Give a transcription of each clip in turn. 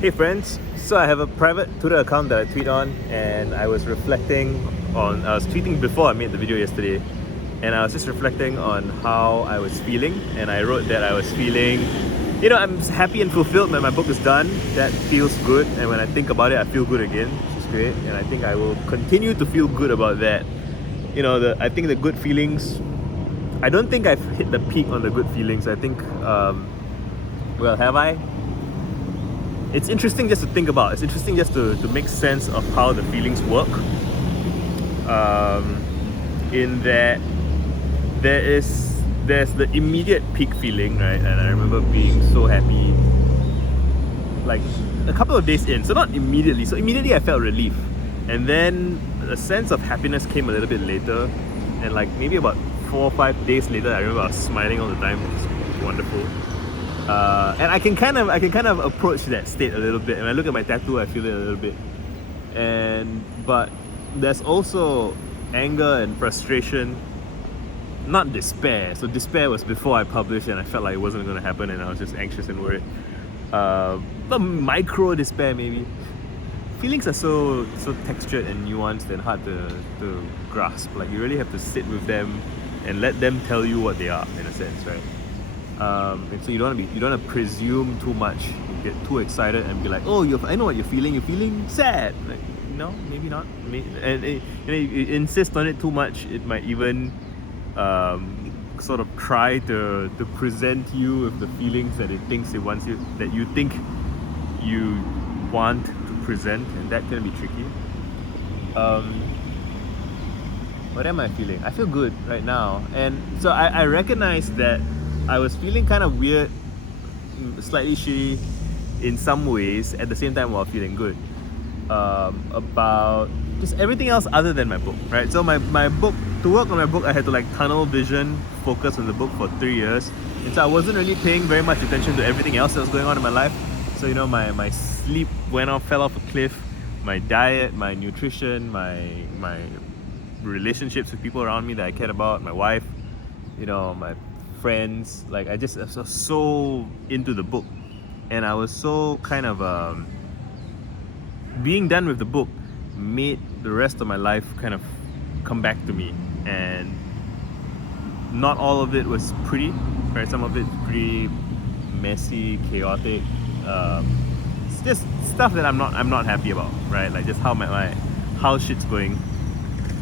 Hey friends, so I have a private Twitter account that I tweet on, and I was tweeting before I made the video yesterday, and I was just reflecting on how I was feeling, and I wrote that I was feeling, I'm happy and fulfilled that my book is done. That feels good, and when I think about it, I feel good again, which is great, and I think I will continue to feel good about that. I think the good feelings, I don't think I've hit the peak on the good feelings. I think, have I? It's interesting just to think about. It's interesting just to make sense of how the feelings work. In that there's the immediate peak feeling, right? And I remember being so happy like a couple of days in. So not immediately. So immediately I felt relief. And then a sense of happiness came a little bit later. And like maybe about 4 or 5 days later, I remember I was smiling all the time. It was wonderful. And I can kind of approach that state a little bit. When I look at my tattoo, I feel it a little bit. But there's also anger and frustration, not despair. So despair was before I published, and I felt like it wasn't going to happen, and I was just anxious and worried. But micro despair maybe. Feelings are so textured and nuanced and hard to grasp. Like you really have to sit with them and let them tell you what they are, in a sense, right? And so you don't want to presume too much. You get too excited and be like, oh, I know what you're feeling. You're feeling sad. Like, no, maybe not. And you insist on it too much, it might even sort of try to present you with the feelings that it thinks it wants you, that you think you want to present, and that can be tricky. What am I feeling? I feel good right now, and so I recognize that I was feeling kind of weird, slightly shitty in some ways, at the same time while feeling good about just everything else other than my book, right? So my book, to work on my book, I had to like tunnel vision, focus on the book for 3 years, and so I wasn't really paying very much attention to everything else that was going on in my life. So my sleep fell off a cliff, my diet, my nutrition, my relationships with people around me that I cared about, my wife, my friends. Like I was so into the book, and I was so kind of being done with the book made the rest of my life kind of come back to me, and not all of it was pretty, right? Some of it pretty messy, chaotic. It's just stuff that I'm not happy about, right? Like just how shit's going.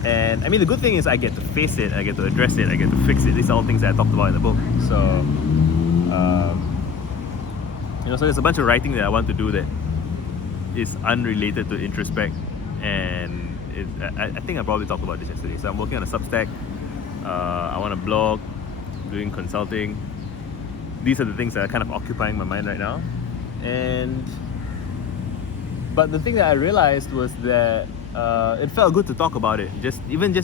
And I mean, the good thing is I get to face it, I get to address it, I get to fix it. These are all things that I talked about in the book. So, so there's a bunch of writing that I want to do that is unrelated to introspect, and I think I probably talked about this yesterday. So I'm working on a Substack. I want to blog, doing consulting. These are the things that are kind of occupying my mind right now. But the thing that I realized was that it felt good to talk about it. Even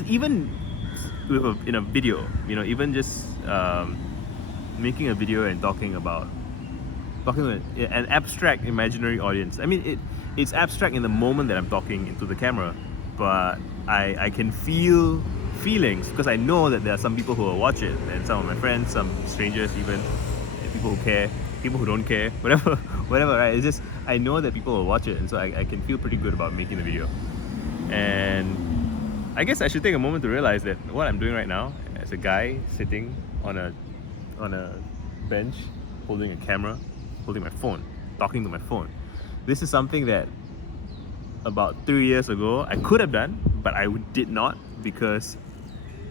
in a video, even just making a video and talking to an abstract imaginary audience. I mean, it's abstract in the moment that I'm talking into the camera, but I can feel feelings because I know that there are some people who will watch it, and some of my friends, some strangers even, and people who care, people who don't care, whatever, right? It's just I know that people will watch it, and so I can feel pretty good about making the video. And I guess I should take a moment to realize that what I'm doing right now, as a guy sitting on a bench, holding a camera, holding my phone, talking to my phone, this is something that about 3 years ago I could have done, but I did not, because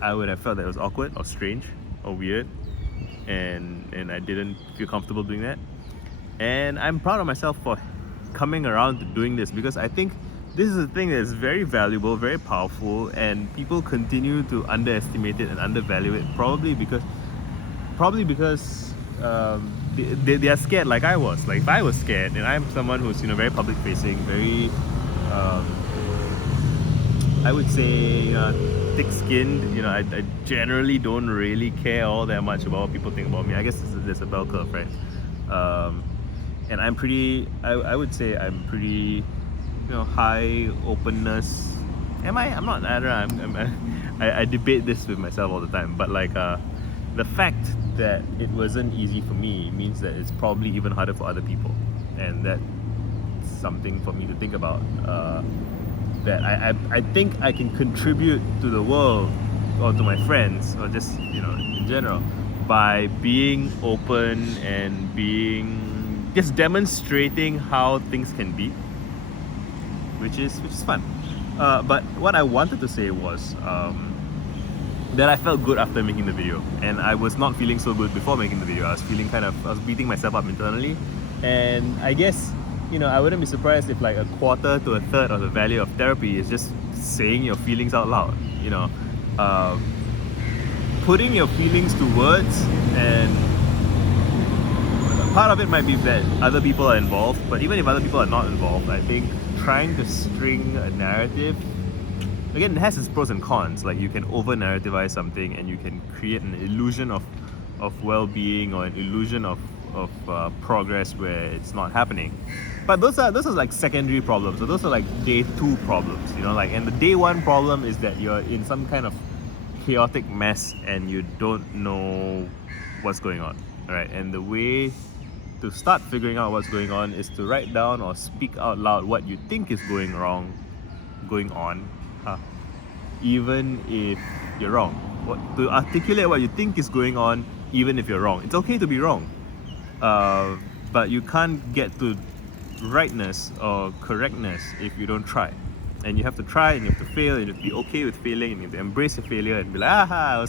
I would have felt that it was awkward or strange or weird, and I didn't feel comfortable doing that. And I'm proud of myself for coming around to doing this, because I think this is a thing that is very valuable, very powerful, and people continue to underestimate it and undervalue it, probably because they are scared, like I was. Like if I was scared, and I'm someone who's very public facing, very I would say thick-skinned. I generally don't really care all that much about what people think about me. I guess there's a bell curve, right? And I'm pretty, I would say I'm pretty, high openness. Am I? I'm not. I don't know. I debate this with myself all the time. But like the fact that it wasn't easy for me means that it's probably even harder for other people, and that something for me to think about. That I think I can contribute to the world or to my friends or just in general by being open and being just demonstrating how things can be, which is fun. But what I wanted to say was that I felt good after making the video, and I was not feeling so good before making the video. I was beating myself up internally, and I guess I wouldn't be surprised if like a quarter to a third of the value of therapy is just saying your feelings out loud. Putting your feelings to words, and part of it might be that other people are involved, but even if other people are not involved, I think trying to string a narrative, again, it has its pros and cons. Like, you can over narrativize something and you can create an illusion of well-being or an illusion of progress where it's not happening. But those are like secondary problems. So those are like day 2 problems, and the day 1 problem is that you're in some kind of chaotic mess and you don't know what's going on, right? And the way to start figuring out what's going on is to write down or speak out loud what you think is going on, even if you're wrong. To articulate what you think is going on, even if you're wrong. It's okay to be wrong, but you can't get to rightness or correctness if you don't try. And you have to try, and you have to fail, and you have to be okay with failing, and you have to embrace your failure and be like, I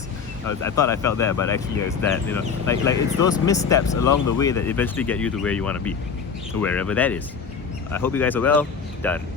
thought I felt that, but actually it's that. Like it's those missteps along the way that eventually get you to where you want to be, wherever that is. I hope you guys are well. Done.